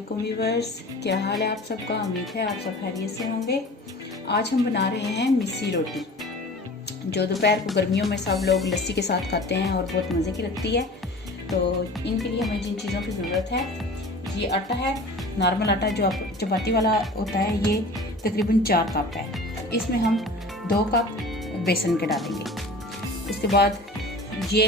वालेकुम व्यूवर्स, क्या हाल है आप सबका। उम्मीद है आप सब खैरियत से होंगे। आज हम बना रहे हैं मिस्सी रोटी, जो दोपहर को गर्मियों में सब लोग लस्सी के साथ खाते हैं और बहुत मज़े की लगती है। तो इनके लिए हमें जिन चीज़ों की ज़रूरत है, ये आटा है, नॉर्मल आटा जो आप चपाती वाला होता है, ये तकरीबन 4 कप है। इसमें हम 2 कप बेसन के डालेंगे। उसके बाद ये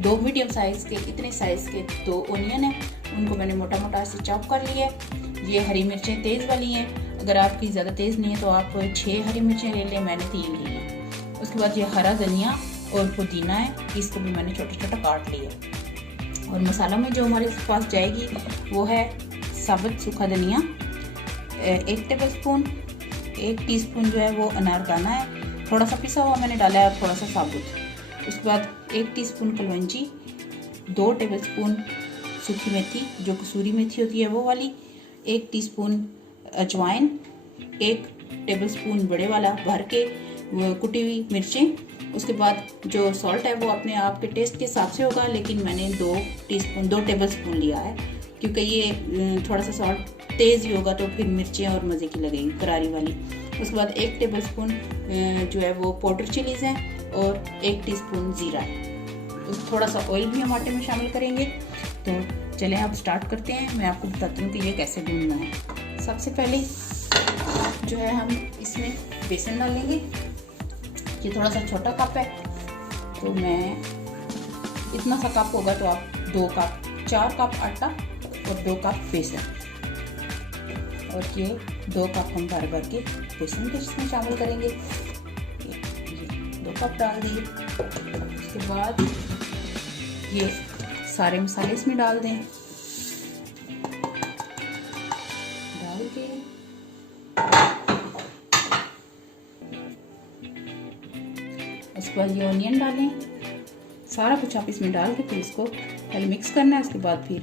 2 मीडियम साइज़ के, इतने साइज़ के 2 ओनियन है, उनको मैंने मोटा मोटा से चॉप कर लिया है। ये हरी मिर्चें तेज़ वाली हैं, अगर आपकी ज़्यादा तेज़ नहीं है तो आप 6 हरी मिर्चें ले लें, मैंने 3 ली हैं। उसके बाद ये हरा धनिया और पुदीना है, इसको भी मैंने छोटा छोटा काट लिया। और मसाला में जो हमारे पास जाएगी वो है साबुत सूखा धनिया 1 टेबलस्पून, 1 टीस्पून जो है वो अनारदाना है, थोड़ा सा पिसा हुआ मैंने डाला है और थोड़ा सा साबुत। उसके बाद 1 टीस्पून कलवंजी, 2 टेबलस्पून सूखी मेथी जो कसूरी मेथी होती है वो वाली, 1 टीस्पून अजवाइन, 1 टेबलस्पून बड़े वाला भर के कुटी हुई मिर्चें। उसके बाद जो सॉल्ट है वो अपने आप के टेस्ट के हिसाब से होगा, लेकिन मैंने 2 टेबलस्पून लिया है क्योंकि ये थोड़ा सा सॉल्ट तेज़ ही होगा तो फिर मिर्चें और मज़े की लगेगी, करारी वाली। उसके बाद 1 टेबलस्पून जो है वो पाउडर चिलीज़ हैं और 1 टीस्पून ज़ीरा है। तो थोड़ा सा ऑयल भी हम आटे में शामिल करेंगे। तो चलें आप स्टार्ट करते हैं, मैं आपको बताती हूँ कि ये कैसे गूंदना है। सबसे पहले जो है हम इसमें बेसन डालेंगे। ये थोड़ा सा छोटा कप है तो मैं इतना सा कप होगा तो आप 2 कप, 4 कप आटा और 2 कप बेसन, और ये 2 कप हम भर भर के बेसन के इसमें शामिल करेंगे। ये 2 कप डाल दिए। उसके बाद ये सारे मसाले इसमें डाल दें। डाल के उसके बाद ये ऑनियन डालें। सारा कुछ आप इसमें डाल के फिर इसको पहले मिक्स करना है। उसके बाद फिर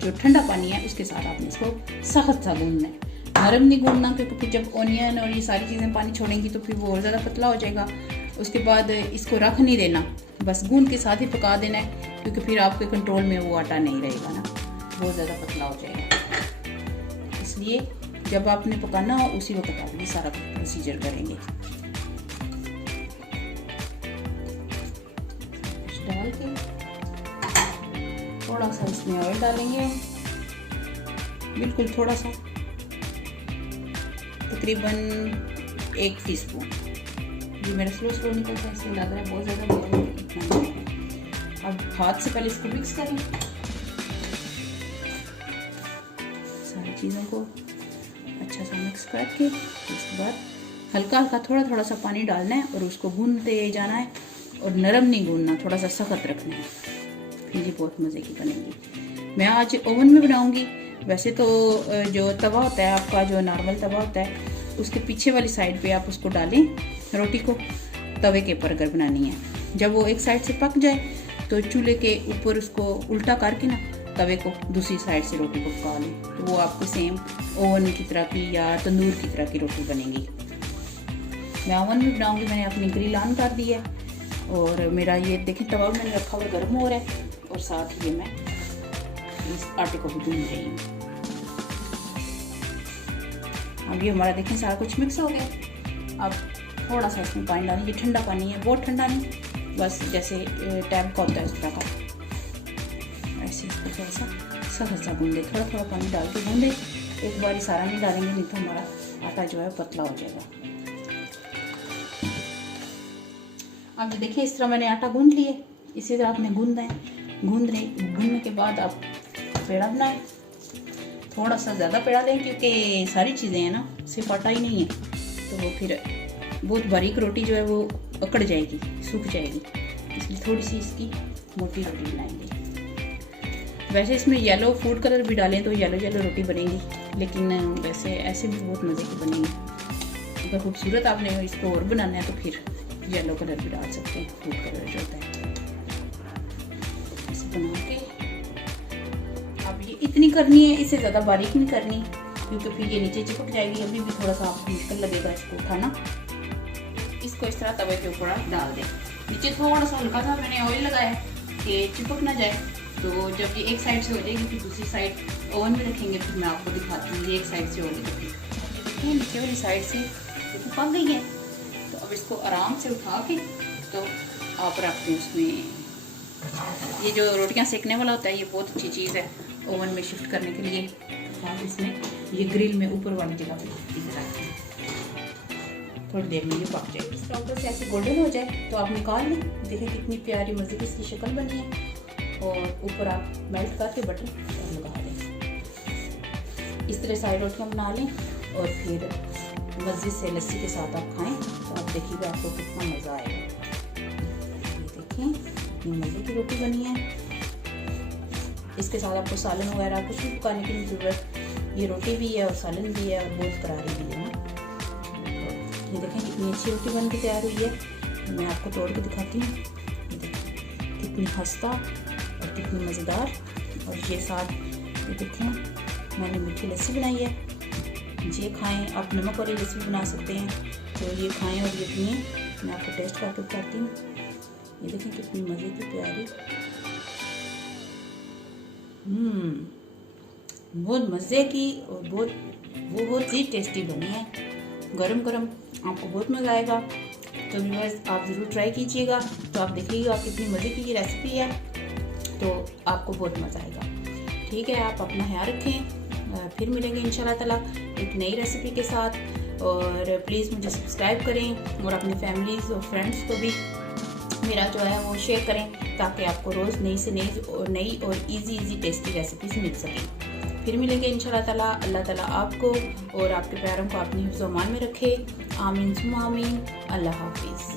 जो ठंडा पानी है उसके साथ आपने इसको सख्त सा गूंदना है, नरम नहीं गूंदना, क्योंकि फिर जब ऑनियन और ये सारी चीज़ें पानी छोड़ेंगी तो फिर वो और ज़्यादा पतला हो जाएगा। उसके बाद इसको रख नहीं देना, बस गूंद के साथ ही पका देना है, क्योंकि फिर आपके कंट्रोल में वो आटा नहीं रहेगा ना, बहुत ज़्यादा पतला हो जाएगा। इसलिए जब आपने पकाना हो उसी वक्त आप ये सारा प्रोसीजर करेंगे। डाल के थोड़ा सा इसमें ऑयल डालेंगे, बिल्कुल थोड़ा सा, तकरीबन 1 टीस्पून। ये मेरा स्लो निकलता है इसलिए लग रहा है बहुत ज़्यादा नहीं है। अब हाथ से पहले इसको मिक्स करें, सारी चीज़ों को अच्छा सा मिक्स करके उसके बाद हल्का हल्का थोड़ा सा पानी डालना है और उसको गूंदते जाना है, और नरम नहीं गूंदना, थोड़ा सा सख्त रखना है, फिर ये बहुत मज़े की बनेगी। मैं आज ओवन में बनाऊंगी। वैसे तो जो तवा होता है आपका, जो नॉर्मल तवा होता है, उसके पीछे वाली साइड पे आप उसको डालें रोटी को, तवे के ऊपर अगर बनानी है। जब वो एक साइड से पक जाए तो चूल्हे के ऊपर उसको उल्टा करके ना तवे को दूसरी साइड से रोटी को पका लें, तो वो आपको सेम ओवन की तरह की या तंदूर की तरह की रोटी बनेगी। मैं ओवन में बनाऊंगी, मैंने अपनी ग्रिल ऑन कर दी है और मेरा ये देखें तवा मैंने रखा हुआ गर्म हो रहा है, और साथ ही मैं इस आटे को भी गूंद रही हूँ। अब ये हमारा देखें सारा कुछ मिक्स हो गया। अब थोड़ा सा इसमें पानी डालें, ये ठंडा पानी है, बहुत ठंडा नहीं, बस जैसे टैप का होता है उस तरह का। ऐसे इसको थोड़ा सा सख्त सा गूंदे, थोड़ा पानी डाल के गूंदे, एक बार ही सारा नहीं डालेंगे, नहीं तो हमारा आटा जो है पतला हो जाएगा। अब ये देखिए इस तरह मैंने आटा गूंद लिए, इसी तरह आपने गूंदना है। गूंदने के बाद आप पेड़ा बनाएं, थोड़ा सा ज़्यादा पेड़ा लें, क्योंकि सारी चीज़ें हैं ना, सिर्फ आटा ही नहीं है, तो वो फिर बहुत बारीक रोटी जो है वो अकड़ जाएगी, सूख जाएगी, इसलिए थोड़ी सी इसकी मोटी रोटी बनाएंगे। वैसे इसमें येलो फूड कलर भी डालें तो येलो रोटी बनेगी, लेकिन वैसे ऐसे भी बहुत मज़े की बनेगी। अगर खूबसूरत आपने इसको और बनाना है तो फिर येलो कलर भी डाल सकते हैं, फूड कलर जो होता है। ऐसे बना के अब ये इतनी करनी है, इससे ज़्यादा बारीक नहीं करनी, क्योंकि फिर ये नीचे चिपक जाएगी। अभी भी थोड़ा सा आपको मुश्किल लगेगा इसको उठाना। इसको इस तरह तवे के ऊपर डाल दें। नीचे थोड़ा सा हल्का सा मैंने ऑयल लगाया कि चिपक ना जाए। तो जब ये एक साइड से हो जाएगी फिर दूसरी साइड ओवन में रखेंगे फिर मैं आपको दिखाती हूँ। ये एक साइड से और देखिए नीचे वाली साइड से देखिए पक गई है। तो अब इसको आराम से उठा के तो आप रखते हैं उसमें। ये जो रोटियां सेकने वाला होता है ये बहुत अच्छी चीज़ है ओवन में शिफ्ट करने के लिए। आप इसमें ये ग्रिल में ऊपर वाली जगह पे इसे रखते हैं, थोड़ी देर में ये पक जाए। इसका ऊपर से ऐसे गोल्डन हो जाए तो आप निकाल लें। देखिए कितनी प्यारी मज़े की इसकी शक्ल बनी है। और ऊपर आप मेल्ट करके बटर लगा दें। इस तरह सारी रोटियां बना लें और फिर मज़े से लस्सी के साथ आप खाएं तो आप देखिएगा आपको कितना मज़ा आएगा। ये देखें कितनी मज़े की रोटी बनी है। इसके साथ आपको सालन वगैरह कुछ भी पकाने की नहीं ज़रूरत। ये रोटी भी है और सालन भी है और बहुत करारी भी है। ये देखें कितनी अच्छी रोटी बन के तैयार हुई है। मैं आपको तोड़ के दिखाती हूँ। ये देखें कितनी खस्ता और कितनी मज़ेदार। और ये साथ ये देखें मैंने मीठी लस्सी बनाई है। ये खाएं, आप नमक वाली लस्सी भी बना सकते हैं। तो ये खाएं और ये पिएं। मैं आपको टेस्ट करके बताती हूँ। ये देखें कितनी मज़े की प्यारी, बहुत मज़े की और बहुत ही टेस्टी बनी है। गरम गरम आपको बहुत मज़ा आएगा। तो व्यूअर्स आप ज़रूर ट्राई कीजिएगा। तो आप देखिएगा कितनी मज़े की ये रेसिपी है तो आपको बहुत मज़ा आएगा। ठीक है, आप अपना ख्याल रखें। फिर मिलेंगे इंशाल्लाह ताला एक नई रेसिपी के साथ। और प्लीज़ मुझे सब्सक्राइब करें और अपनी फैमिलीज़ और फ्रेंड्स को भी मेरा जो है वो शेयर करें ताकि आपको रोज़ नई से नई और इजी टेस्टी रेसिपीज़ मिल सकें। फिर मिलेंगे इंशाल्लाह ताला। अल्लाह ताला आपको और आपके प्यारों को अपनी हिफ्ज़-ओ-अमान में रखे। आमीन सुम्मा आमीन। अल्लाह हाफिज़।